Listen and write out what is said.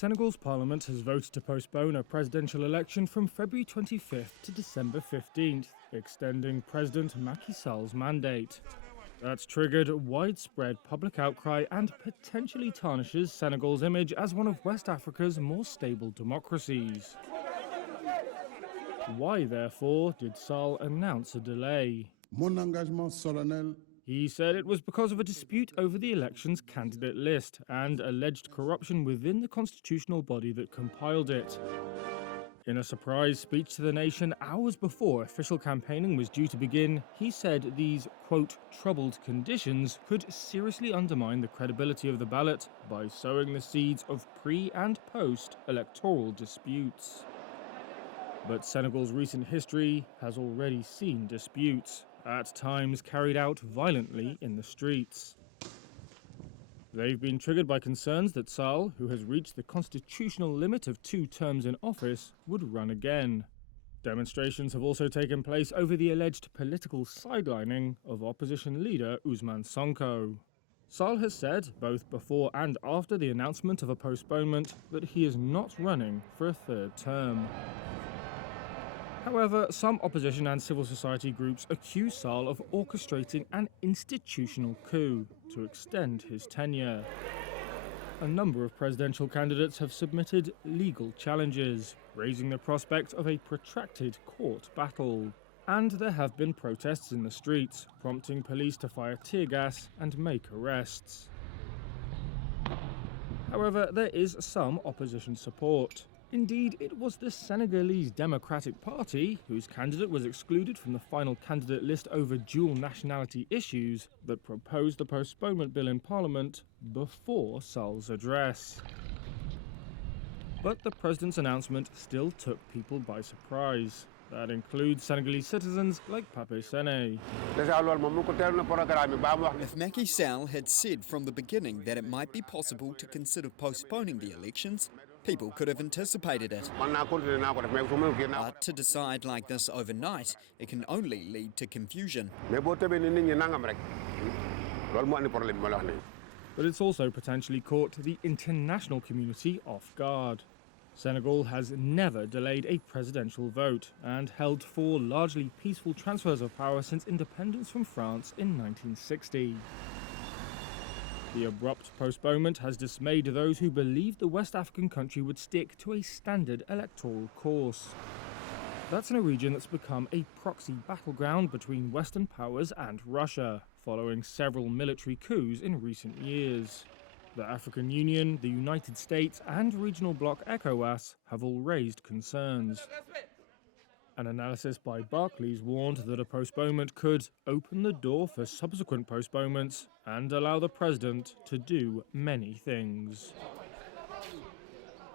Senegal's parliament has voted to postpone a presidential election from February 25th to December 15th, extending President Macky Sall's mandate. That's triggered widespread public outcry and potentially tarnishes Senegal's image as one of West Africa's more stable democracies. Why, therefore, did Sall announce a delay? Mon engagement solennel. He said it was because of a dispute over the election's candidate list and alleged corruption within the constitutional body that compiled it. In a surprise speech to the nation hours before official campaigning was due to begin, he said these, quote, troubled conditions could seriously undermine the credibility of the ballot by sowing the seeds of pre- and post-electoral disputes. But Senegal's recent history has already seen disputes, at times carried out violently in the streets. They've been triggered by concerns that Sall, who has reached the constitutional limit of 2 terms in office, would run again. Demonstrations have also taken place over the alleged political sidelining of opposition leader Ousmane Sonko. Sall has said, both before and after the announcement of a postponement, that he is not running for a 3rd term. However, some opposition and civil society groups accuse Sall of orchestrating an institutional coup to extend his tenure. A number of presidential candidates have submitted legal challenges, raising the prospect of a protracted court battle. And there have been protests in the streets, prompting police to fire tear gas and make arrests. However, there is some opposition support. Indeed, it was the Senegalese Democratic Party, whose candidate was excluded from the final candidate list over dual nationality issues, that proposed the postponement bill in Parliament before Sall's address. But the president's announcement still took people by surprise. That includes Senegalese citizens like Pape Sene. If Macky Sall had said from the beginning that it might be possible to consider postponing the elections, people could have anticipated it. But to decide like this overnight, it can only lead to confusion. But it's also potentially caught the international community off guard. Senegal has never delayed a presidential vote and held 4 largely peaceful transfers of power since independence from France in 1960. The abrupt postponement has dismayed those who believed the West African country would stick to a standard electoral course. That's in a region that's become a proxy battleground between Western powers and Russia, following several military coups in recent years. The African Union, the United States, and regional bloc ECOWAS have all raised concerns. An analysis by Barclays warned that a postponement could open the door for subsequent postponements and allow the president to do many things.